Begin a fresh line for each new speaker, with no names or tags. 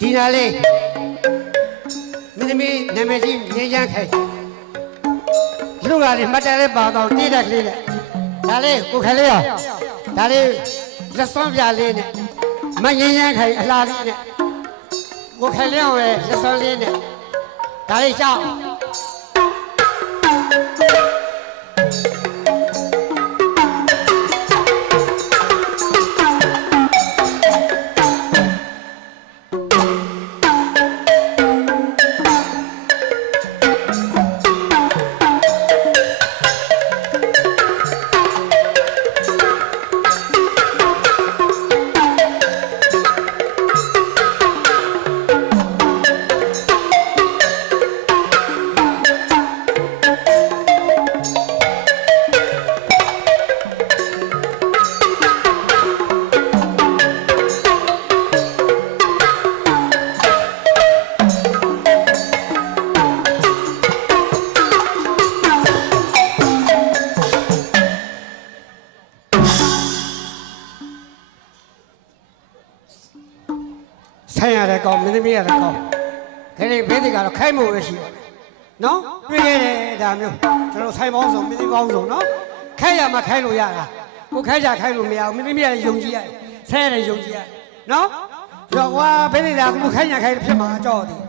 ဒီနာလေးမင်းသမီးနာမည်ကြီးငင်းချမ်းခိုင်လူကလည်းမှတ်တယ်လေးပါတော့တိတက်ကလေးနဲ့ဒါလေးကိုခလေးရဒါလေးလက်စွမ်းပြလေးနဲ့မငင်းချမ်းခိုင်အလားလေးနဲ့ကိုခလေးအောင်ရဲ့လက်စွမ်းလေးနဲ့ဒါလေးရှောက် ဆိုင်ရတဲ့ကောင်မင်းသမီးရတဲ့ကောင်ဒီနေ့ဘေးဒီကတော့ခိုင်းမှုပဲရှိတယ်နော်တွေ့ခဲ့တယ်ဒါမျိုးကျွန်တော်ဆိုင်ပေါင်းစုံမင်းသမီးပေါင်းစုံနော်ခိုင်းရမှခိုင်းလို့ရတာကိုခိုင်းကြခိုင်းလို့မရဘူးမင်းသမီးရယုံကြည်ရတယ်ဆိုင်ရတဲ့ယုံကြည်ရတယ်နော်ကြောက်ဝါဘေးဒီကကခိုင်းရခိုင်းဖြစ်မှာကြောက်တယ်